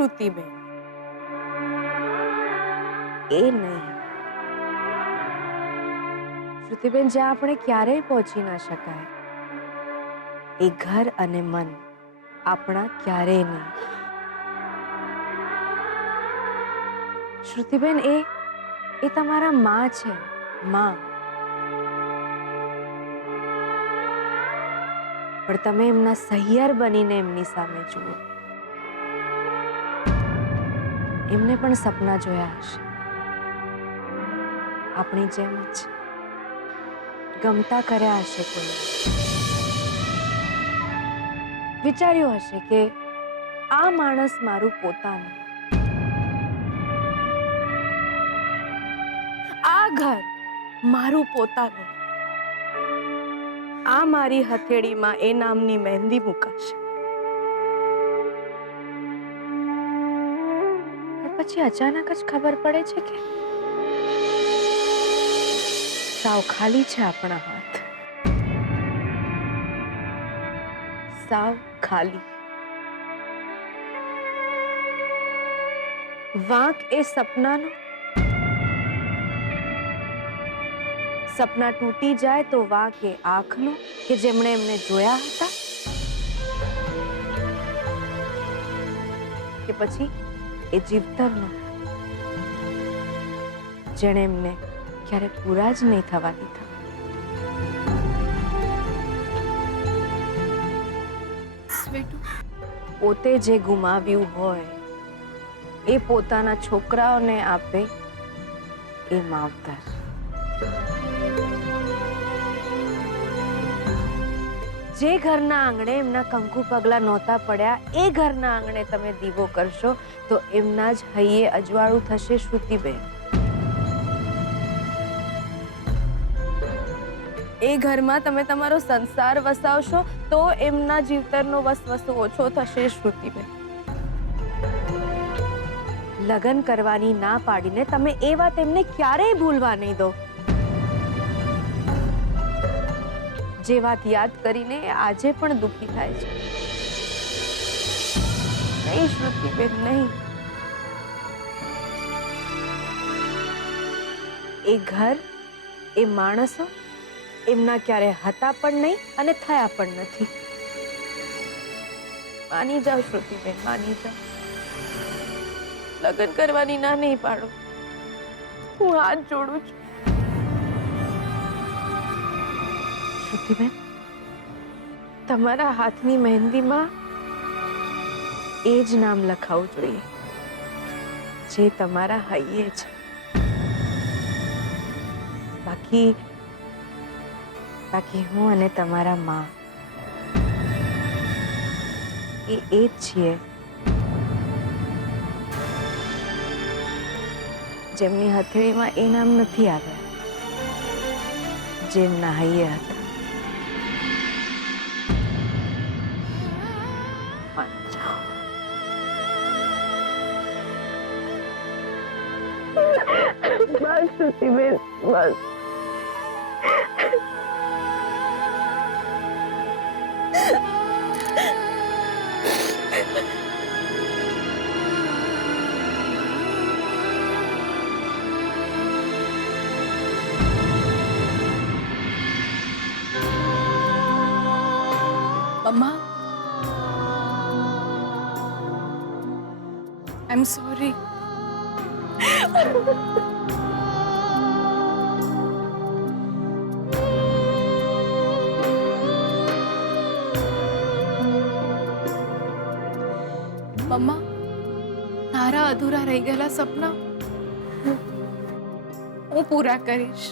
શ્રુતિબેન, એ નહીં. શ્રુતિબેન, જ્યાં આપણે ક્યારેય પહોંચી ના શકાય, એ ઘર અને મન આપણા ક્યારેય નહીં. શ્રુતિબેન, એ તમારા માં છે, માં. પણ તમે એમના સહિયર બનીને એમની સામે જુઓ. એમને પણ સપના જોયા હશે, આપણી જેમ જ ગમતા કર્યા હશે. કોઈ વિચાર્યું હશે કે આ માણસ મારું પોતાનું, આ ઘર મારું પોતાનું, આ મારી હથેળીમાં એ નામની મહેંદી મુકાશે. પણ પછી અચાનક જ ખબર પડે છે કે સાવ ખાલી છે આપણા હાથ, સાવ ખાલી. વાંક એ સપનાનો, સપના તૂટી જાય તો વાંક એ આંખનો કે જેમણે એમને જોયા હતા, કે પછી એ જીવતરનો જેણે એમને ક્યારે પૂરા જ નહીં થવા દીધા. પોતે જે ગુમાવ્યું હોય એ પોતાના છોકરાઓને આપે એ માવતર. જે ઘરના આંગણે એમના કંકુ પગલા નહોતા પડ્યા, એ ઘરના આંગણે તમે દીવો કરશો તો એમના જ હૈયે અજવાળું થશે. શ્રુતિબેન, એ ઘરમાં તમે તમારો સંસાર વસાવશો તો એમના જીવતરનો વસવસો ઓછો થશે. શ્રુતિબેન, લગ્ન કરવાની ના પાડીને તમે એ વાત એમને ક્યારેય ભૂલવા નહીં દો. જે વાત યાદ કરીને આજે પણ દુખી થાય છે. નહીં શ્રુતિબેન, નહીં. એ ઘર, એ માણસો એમના ક્યારે હતા પણ નહીં અને થયા પણ નથી. માની જાઓ શ્રુતિબેન, માની જાઓ. લગ્ન કરવાની ના નહીં પાડો. હું હાથ જોડું છું. શ્રુતિબેન, તમારા હાથની મહેંદીમાં એ જ નામ લખાવું જોઈએ જે તમારા હૈયે છે. બાકી હું અને તમારા માં એ જ છીએ જેમની હથેળીમાં એ નામ નથી આવ્યા જેમના હૈયે હતા. બસ શ્રુતિબેન, બસ. Mama, I'm sorry. મમ્મા, તારા અધૂરા રહી ગયેલા સપના હું પૂરા કરીશ.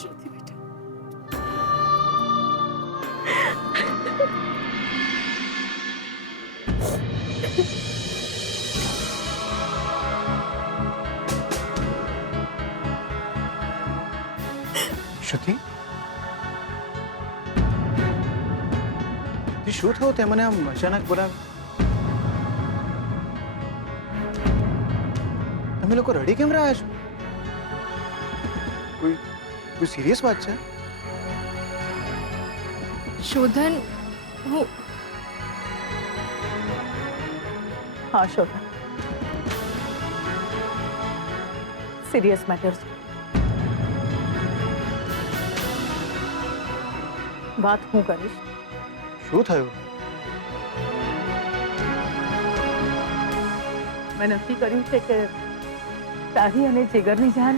શ્રુતિ બેટા, શ્રુતિ, શું થયું? તે મને આમ અચાનક બોલાવ્યો. તમે લોકો રડી કેમ રહ્યા છો? કોઈ સિરિયસ વાત છે? શોધન હું હા શોભા, સિરિયસ મેટર છે. વાત હું કરીશ. શું થયું? મેં નક્કી કર્યું છે કે તારી અને જીગરની જાન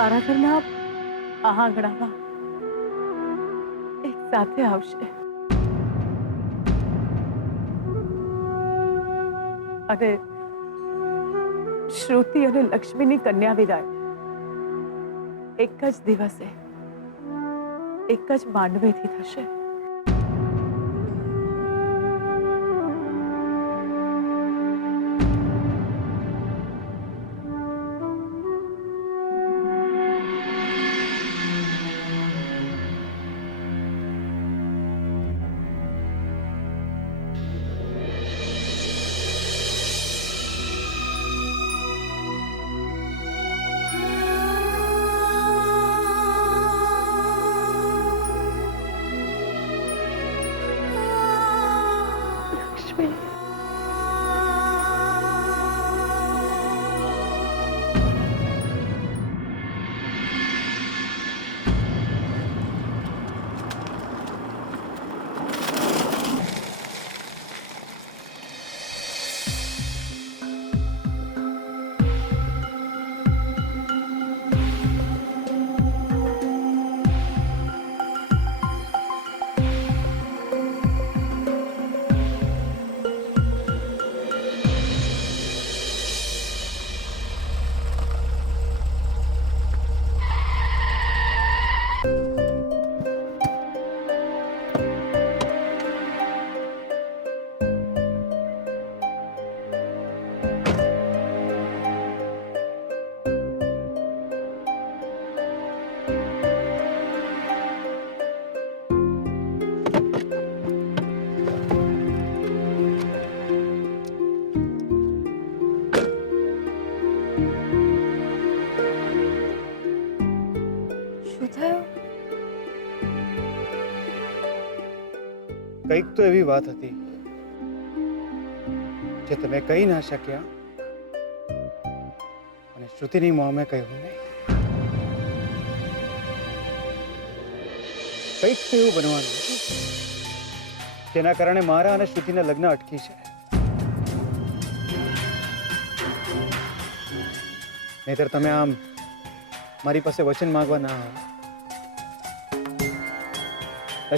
મારા ઘરના આ આંગણામાં એક સાથે આવશે અને શ્રુતિ અને લક્ષ્મીની કન્યા વિદાય એક જ દિવસે એક જ માંડવેથી થશે. લક્ષ્મી, શું થયું? કંઈક તો એવી વાત હતી જે તમે કહી ના શક્યા અને શ્રુતિની મોંમાં કહ્યું નહીં. કંઈક તો એવું બનવાનું હતું જેના કારણે મારા અને શ્રુતિના લગ્ન અટકી છે. નહીતર તમે આમ મારી પાસે વચન માંગવા ના આવો.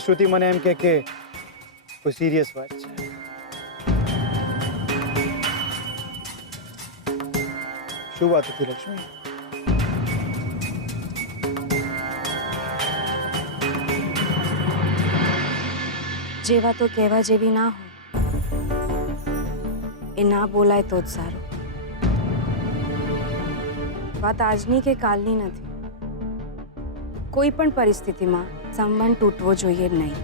શ્રુતિ મને એમ કે કોઈ સિરિયસ વાત છે. શું વાત હતી લક્ષ્મી? જે વાતો કહેવા જેવી ના હોય એ ના બોલાય તો જ સારું. વાત આજની કે કાલની નથી. કોઈ પણ પરિસ્થિતિમાં સંબંધ તૂટવો જોઈએ નહીં.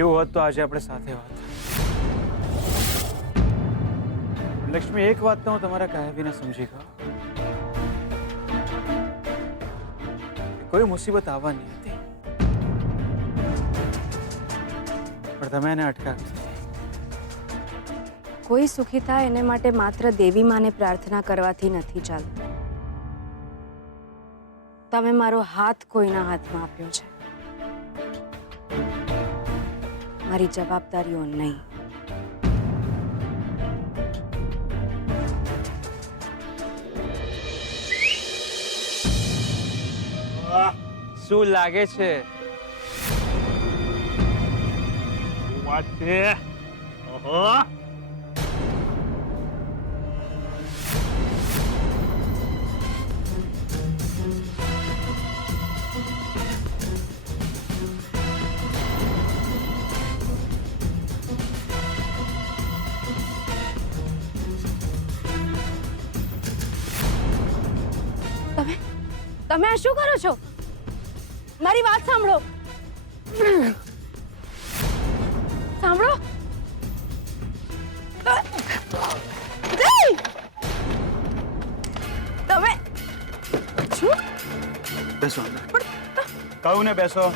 એવું હોત તો આજે આપણે સાથે વાત. લક્ષ્મી, એક વાત તો હું તમારા કહ્યા વિના સમજી ગયો. કોઈ મુસીબત આવવાની હતી પણ તમે એને અટકાવી. કોઈ સુખી થાય એને માટે માત્ર દેવી માને પ્રાર્થના કરવાથી નથી ચાલતું. તમે મારો હાથ કોઈના હાથમાં આપ્યો છે, મારી જવાબદારીઓ નહીં. શું લાગે છે? વાત છે. ઓહો, તમે આ શું કરો છો? મારી વાત સાંભળો. સાંભળો. તમે શું? બેસો અંદર. કહું ને બેસો.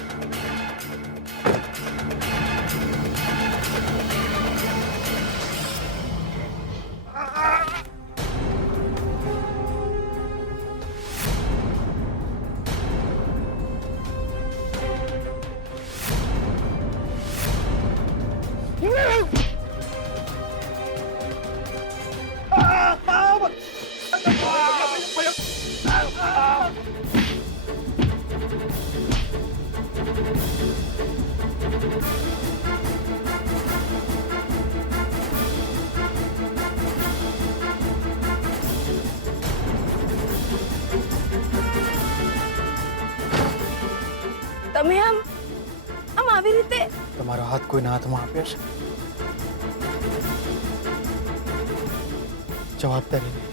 તમે આમ આવી રીતે તમારો હાથ કોઈના હાથમાં આપ્યો છે? જવાબદારી નહીં.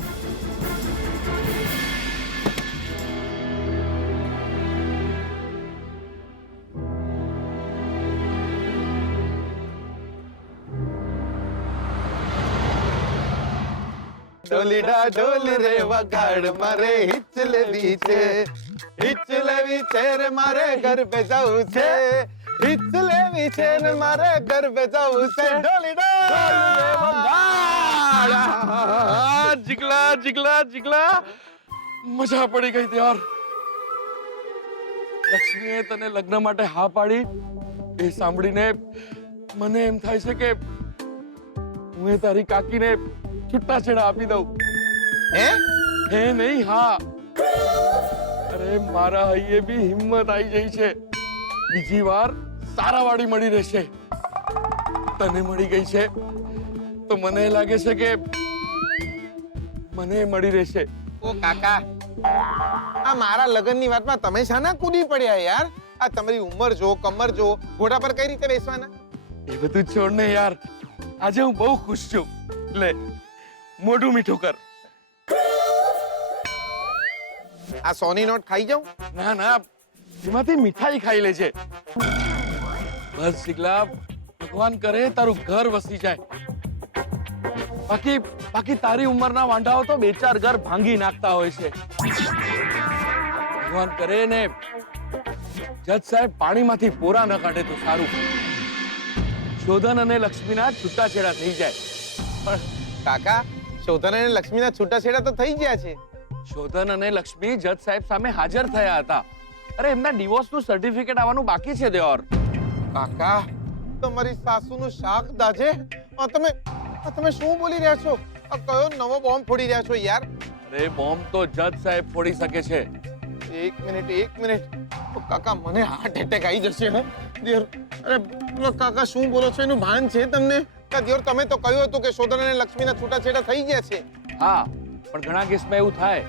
ઢોલીડા ઢોલ રે વગાડ મારે હિચલે બીચે રે મારે ઘર पे जाऊं છે હિચલે બીચે ને મારે ઘર पे जाऊं છે ઢોલીડા ઢોલ રે વગાડ જીગલા જીગલા જીગલા મજા પડી ગઈ તે યાર. લક્ષ્મીએ તને લગ્ન માટે હા પાડી એ સાંભળીને મને એમ થાય છે કે હું એ તારી કાકીને છૂટાછેડા આપી દઉં. હે હે નહીં હા. અરે મારા હૈયે બી હિંમત આવી ગઈ છે. બીજી વાર સારા વાળી મળી રહેશે. તને મળી ગઈ છે તો મને લાગે છે કે મને મળી રહેશે. ઓ કાકા આ મારા લગ્નની વાતમાં તમે શાના કૂદી પડ્યા યાર? આ તમારી ઉંમર જો કમર જો ઘોડા પર કઈ રીતે બેસવાના? એ બધું છોડ ને યાર. આજે હું બહુ ખુશ છું. લે મોઢું મીઠું કર. આ સોની નોટ ખાઈ જાઉં? ના ના એમાંથી મીઠાઈ ખાઈ લે છે. બસ શીખલા ભગવાન કરે તારું ઘર વસી જાય. બાકી તારી ઉંમરના વાંઢાઓ તો 2-4 ઘર ભાંગી નાખતા હોય છે. ભગવાન કરે ને જજ સાહેબ પાણીમાંથી પોરા ન કાઢે તો સારું. શોધન અને લક્ષ્મીના છૂટાછેડા થઈ જાય. પણ કાકા શોધન અને લક્ષ્મીના છૂટાછેડા તો થઈ ગયા છે. શોધન અને લક્ષ્મી જજ સાહેબ સામે હાજર થયા હતા. અરે એમના ડિવોર્સનું સર્ટિફિકેટ આવવાનું બાકી છે દેવર. કાકા તમારી સાસુનું શાક દાજે. તમે શું બોલી રહ્યા છો? આ કયો નવો બોમ્બ ફોડી રહ્યા છો યાર? અરે બોમ્બ તો જજ સાહેબ ફોડી શકે છે. એક મિનિટ ઓ કાકા મને હાર્ટ એટેક આવી જશે હો દેર. અરે કાકા શું બોલો છો? એનું ભાન છે તમને? દેર તમે તો કહ્યું હતું કે શોધન અને લક્ષ્મીના છૂટાછેડા થઈ ગયા છે. હા પણ ઘણા કેસમાં એવું થાય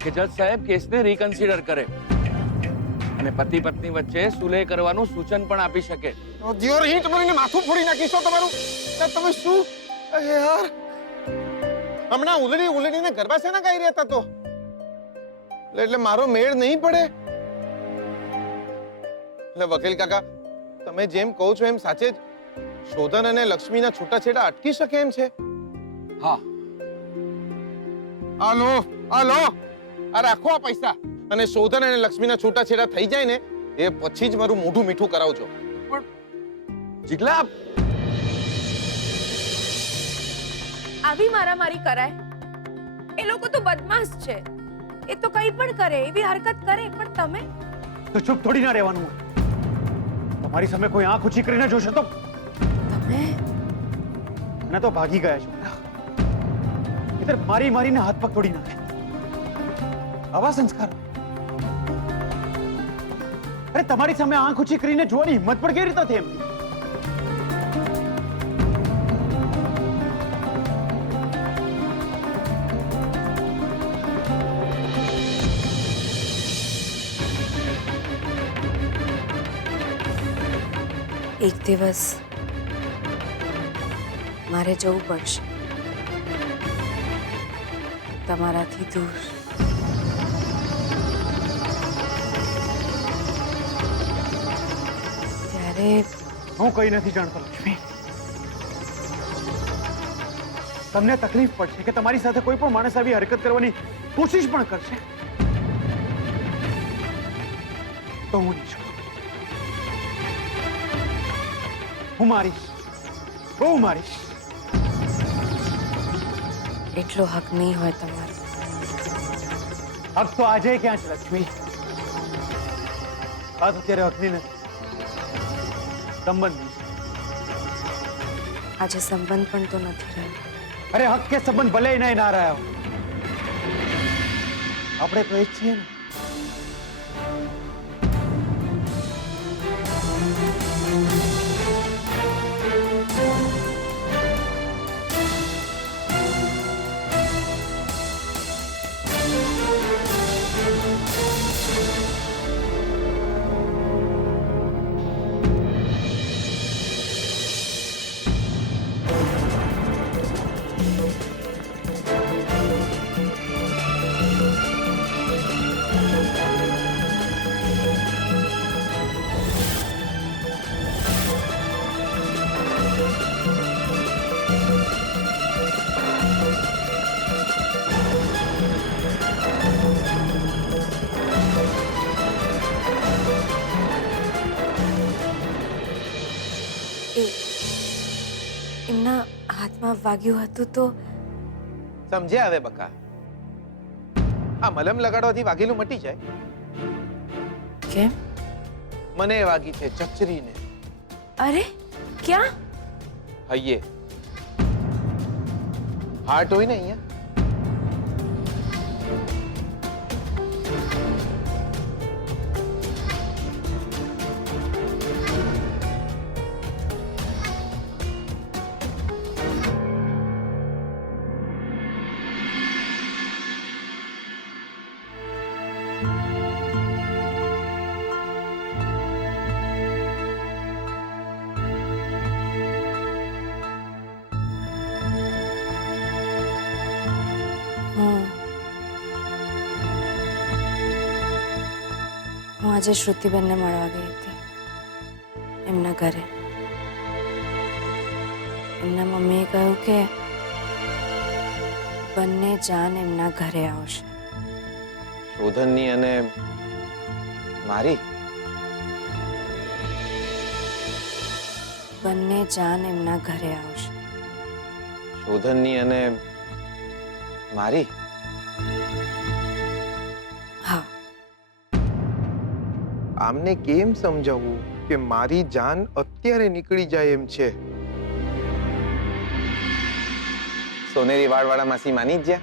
કે જજ સાહેબ કેસને રીકન્સિડર કરે અને પતિ પત્ની વચ્ચે સુલેહ કરવાનું સૂચન પણ આપી શકે. દેર હિટ મારીને માથું ફોડી નાખીશો તમારું. તમે શું યાર હમણાં ઉલડીને ગરબા શેના ગાઈ રહ્યા હતા તો? એટલે મારો મેળ નહીં પડે. એટલે વકીલ કાકા તમે જેમ કહો છો એમ સાચે જ શોધન અને લક્ષ્મીના છૂટાછેડા અટકી શકે એમ છે? હા આલો આ રાખો આ પૈસા અને શોધન અને લક્ષ્મીના છૂટાછેડા થઈ જાય ને એ પછી જ મારું મોઢું મીઠું કરાવજો. જીગલા આવી મારામારી કરાય? એ લોકો તો બદમાશ છે. એ તો કંઈ પણ કરે, એવી હરકત કરે. પણ તમે તો ચૂપ થોડી ના રહેવાનું. તમારી સામે કોઈ આંખ ઊંચી કરીને જોશે તો તમે અને તો ભાગી ગયા છો. ઇધર મારીને હાથ પગ તોડી નાખે. આવા સંસ્કાર. અરે તમારી સામે આંખ ઊંચી કરીને જોવાની હિંમત પણ કેવી રીતે થઈ એમની? એક દિવસ મારે જવું પડશે તમારાથી દૂર. ત્યારે હું કઈ નથી જાણતો લક્ષ્મી. તમને તકલીફ પડશે કે તમારી સાથે કોઈ પણ માણસ આવી હરકત કરવાની કોશિશ પણ કરશે તો હું નહીં છોડું. હું મારીશ, બહુ મારીશ. એટલો હક નહીં હોય તમારો. હક તો આજે ક્યાં છે લક્ષ્મી? વાત અત્યારે હકની નથી, સંબંધની છે. આજે સંબંધ પણ તો નથી રહ્યો. અરે હક કે સંબંધ ભલે નહીં ના રહ્યા હો, આપણે તો એ જ છીએ ને. એમના હાથમાં વાગ્યું હતું તો સમજ્યા હવે બકા? આ મલમ લગાડવાથી વાગેલું મટી જાય? કેમ? મને વાગી છે ચચરીને. અરે ક્યાં? હૈયે. હાર્ટ હોય ને અહીંયા. હું આજે શ્રુતિબેનને મળવા ગઈ હતી એમના ઘરે. એમના મમ્મીએ કહ્યું કે બંને જાન એમના ઘરે આવશે. શોધનની અને મારી? બંને જાન એમના ઘરે આવશે. શોધનની અને મારી? હા. આમને કેમ સમજાવવું કે મારી જાન અત્યારે નીકળી જાય એમ છે? સોનેરી વાળવાળા માસી માની જ જ્યાં?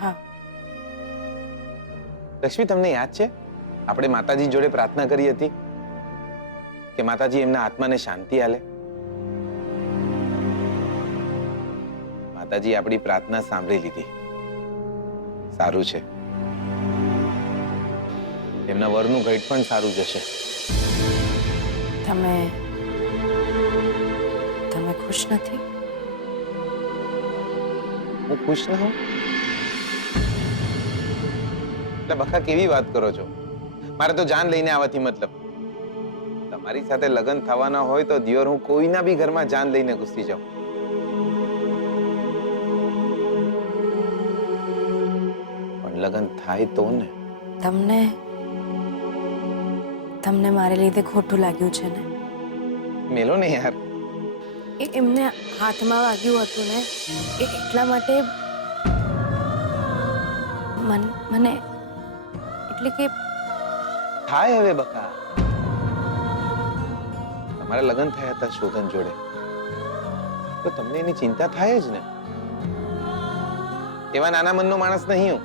હા. લક્ષ્મી, તમને યાદ છે આપણે માતાજી જોડે પ્રાર્થના કરી હતી કે માતાજી એમના આત્માને શાંતિ આલે? માતાજી આપણી પ્રાર્થના સાંભળી લીધી. સારું છે, એમના વરનું ઘટ પણ સારું જશે. તમે ખુશ નથી? હું ખુશ ન હોઉં? એટલે બખા કેવી વાત કરો છો? મારે તો જાન લઈને આવવાથી મતલબ. તમારી સાથે લગ્ન થવાના હોય તો દિયોર હું કોઈના બી ઘરમાં જાન લઈને ઘૂસી જાઉં. પણ લગ્ન થાય તો ને. તમને મારે લીધે ખોટું લાગ્યું છે ને? મેલો ને યાર. એમને હાથમાં વાગ્યું હતું ને એટલા માટે મને એટલે કે થાય હવે બકા. તમારા લગ્ન થયા હતા શોધન જોડે તો તમને એની ચિંતા થાય જ ને. એવા નાના મનનો માણસ નહીં હું.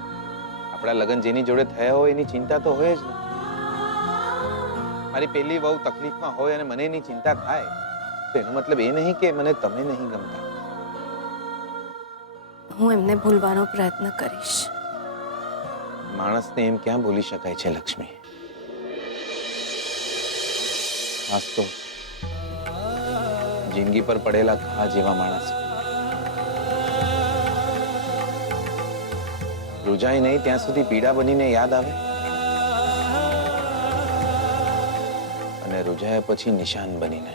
આપણા લગ્ન જેની જોડે થયા હોય એની ચિંતા તો હોય જ ને. મારી પહેલી બહુ તકલીફમાં હોય અને મને એની ચિંતા થાય તો એનો મતલબ એ નહીં કે મને તમે નહીં ગમતા. હું એમને ભૂલવાનો પ્રયત્ન કરીશ. માણસને એમ ક્યાં ભૂલી શકાય છે લક્ષ્મી? ખાસ તો જિંદગી પર પડેલા ઘા જેવા માણસ. રૂજાય નહીં ત્યાં સુધી પીડા બનીને યાદ આવે અને રૂજાયા પછી નિશાન બનીને.